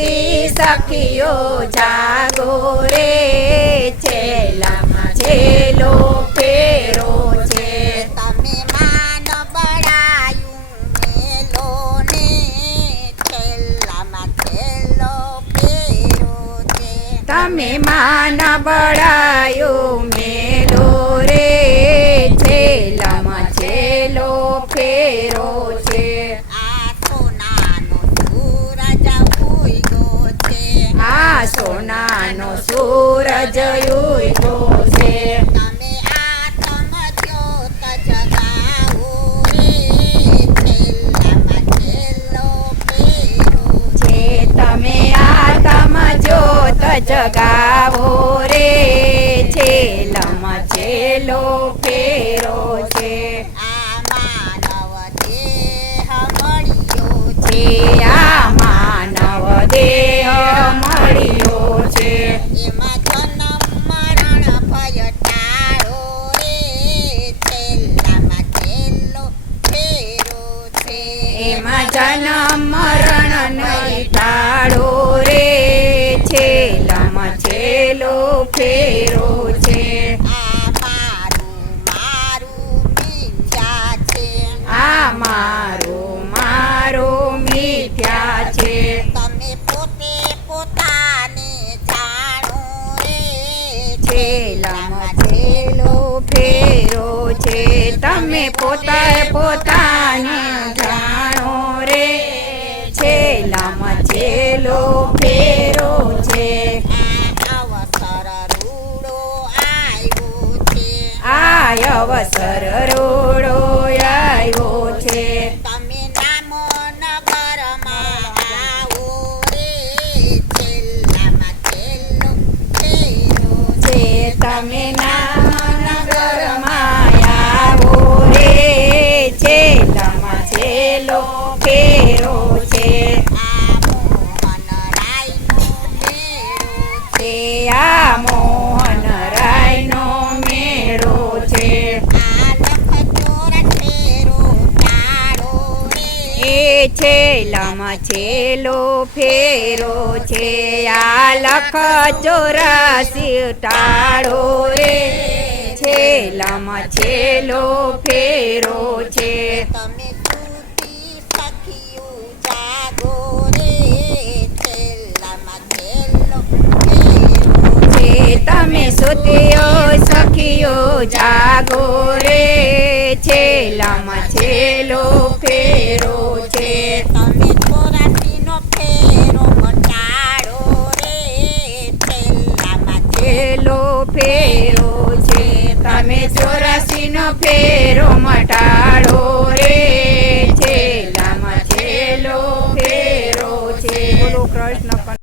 સુતી સખીઓ જાગો રે છેલ્લામાં છેલ્લો ફેરો છે. તમે માન બળાયું મેલો ને છેલ્લામાં છેલ્લો ફેરો છે. તમે માન બળાયું મેલો રે છેલ્લામાં છેલ્લો ફેરો છે. આ સોનાનો સૂરજ ઉગ્યો છે. આ સોનાનો સૂરજ ઉગ્યો છે. તમે આત્મ જ્યોત જગાવો રે છેલ્લામાં છેલ્લો ફેરો છે. તમે આત્મ જ્યોત જગાવો રે છેલ્લામાં છેલ્લો ફેરો છે. આ માનવ દેહ મળ્યો છે. આ માનવ દેહ મળ્યો છે. એમાં જન્મ મરણ ભય ટાળો રે છેલ્લામાં છેલ્લો ફેરો છે. એમાં જન્મ મરણ નહીં ટાળો રે છેલ્લામાં છેલ્લો ફેરો છે. આ મારું મિથ્યા છે. આ મારું મિથ્યા છે. તમે પોતે પોતાને જાણો રે છેલ્લામાં છેલ્લો ફેરો છે. તમે પોતાને જાણો રે છેલ્લામાં છેલ્લો ફેરો છે. આ અવસર રૂડો આવ્યો છે. આ અવસર રોડો આવ્યો છે. તમે નામ નગરમાં આવો રે છેલ્લામાં છેલ્લો ફેરો છે. તમે નામનગરમાં આવો રે છેલ્લામાં છેલ્લો ફેરો છે. આ મોહન રાયનો મેળો છે. આ મોહન રાયનો મેળો છે. આ લખચોર ફેરો ટાળો રે એ છેલ્લામાં છેલ્લો ફેરો છે. આ લખ 84 ટાળો રે છેલ્લામાં છેલ્લો ફેરો છે. તમે સુતી સખીઓ જાગો રે છેલ્લામાં છેલ્લો ફેરો છે. તમે સુતીઓ સખીઓ જાગો રે છેલ્લામાં છેલ્લો ફેરો છે. તમે 84નો ફેરો મટાડો રે છેલ્લામાં છેલ્લો ફેરો છે. તમે 84 નો ફેરો મટાડો